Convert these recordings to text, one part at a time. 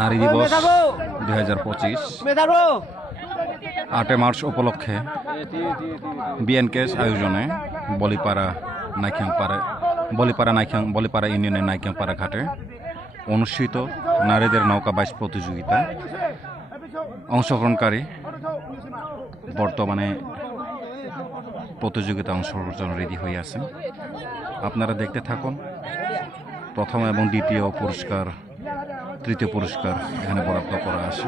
নারী দিবস 2025 8 মার্চ উপলক্ষে বিএনকেএস আয়োজনে বলিপাড়া ইউনিয়নের নাইকিয়াংপাড়া ঘাটে অনুষ্ঠিত নারীদের নৌকা বাইচ প্রতিযোগিতা অংশগ্রহণকারী বর্তমানে প্রতিযোগিতা অংশগ্রহণের জন্য রেডি হয়ে আছেন। আপনারা দেখতে থাকুন। প্রথম এবং দ্বিতীয় পুরস্কার, তৃতীয় পুরস্কার এখানে বরাদ্দ করা আছে।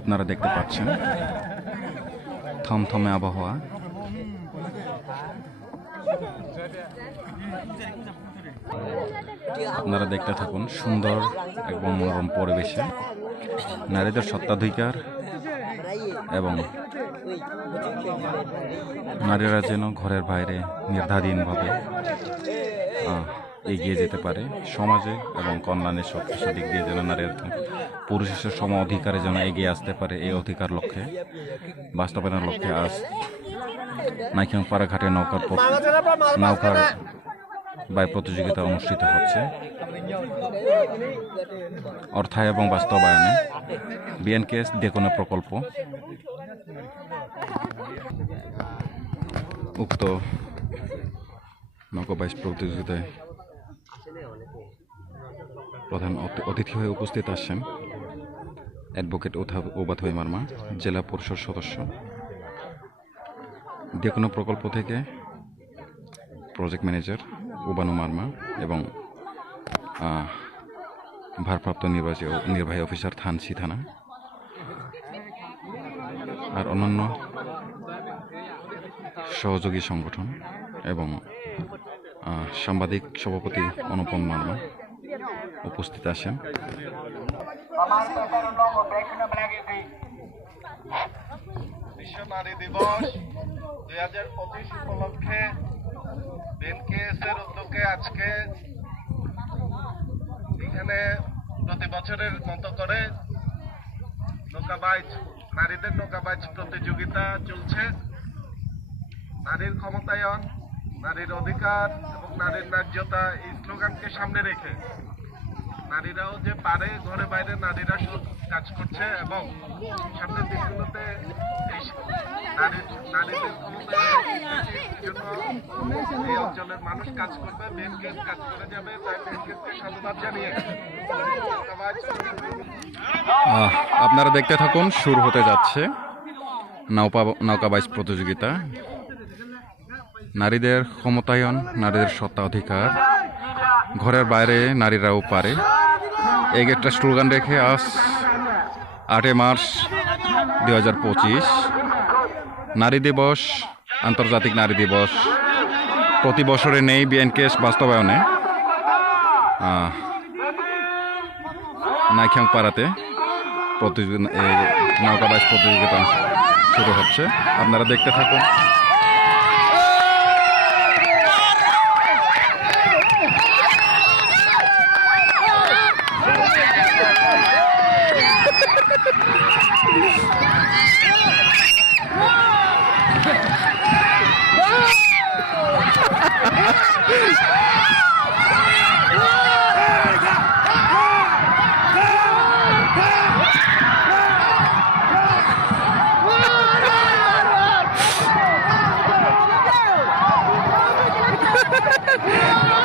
আপনারা দেখতে পাচ্ছেন থমথমে আবহাওয়া। আপনারা দেখতে থাকুন সুন্দর এবং মনোরম পরিবেশে নারীদের স্বত্বাধিকার এবং নারীরা যেন ঘরের বাইরে নির্ধারিতভাবে এগিয়ে যেতে পারে সমাজে এবং কল্যাণের সব কিছু দিক দিয়ে যেন নারীর পুরুষের সম অধিকারে যেন এগিয়ে আসতে পারে, এই অধিকার লক্ষ্যে বাস্তবায়নের লক্ষ্যে আজ নাইকিয়াংপাড়া ঘাটে নৌকার বাই প্রতিযোগিতা অনুষ্ঠিত হচ্ছে। অর্থায়ন এবং বাস্তবায়নে বিএনকেএস যে-কোনো প্রকল্প উক্ত নৌকা বাইচ প্রতিযোগিতায় প্রধান অতিথি হয়ে উপস্থিত আসছেন অ্যাডভোকেট ওবাথই মার্মা, জেলা পরিষদ সদস্য। যে-কোনো প্রকল্প থেকে প্রজেক্ট ম্যানেজার ওবানু মার্মা এবং ভারপ্রাপ্ত নির্বাহী অফিসার থানসি থানা আর অন্যান্য সহযোগী সংগঠন এবং সাংবাদিক সভাপতি অনুপম মার্মা উপস্থিত আছেন। বিশ্ব নারী দিবস 2025 উপলক্ষে বিএনকেএস এর উদ্যোগে আজকে এখানে প্রতি বছরের মতো করে নারীদের নৌকা বাইচ প্রতিযোগিতা চলছে। নারীর ক্ষমতায়ন, নারীর অধিকার এবং নারীর ন্যায্যতা এই স্লোগানকে সামনে রেখে নারীরাও যে পারে, ঘরে বাইরে নারীরা কাজ করছে এবং সামনের দিনগুলোতে নারীদের ক্ষমতায়নের জন্য এই অঞ্চলের মানুষ কাজ করবে, বিএনকেএস কাজ করে যাবে। তাই বিএনকেএসকে সাধুবাদ জানিয়ে আপনারা দেখতে থাকুন। শুরু হতে যাচ্ছে নৌকা বাইচ প্রতিযোগিতা। নারীদের ক্ষমতায়ন, নারীদের স্বত্বাধিকার, ঘরের বাইরে নারীরাও পারে, এই একটা স্লোগান রেখে আজ 8 মার্চ 2025 নারী দিবস, আন্তর্জাতিক নারী দিবস প্রতি বছরে নেই বিএনকেএস বাস্তবায়নে নাইকিয়াংপাড়াতে নৌকা বাইচ প্রতিযোগিতা শুরু হচ্ছে। আপনারা দেখতে থাকুন। Yeah!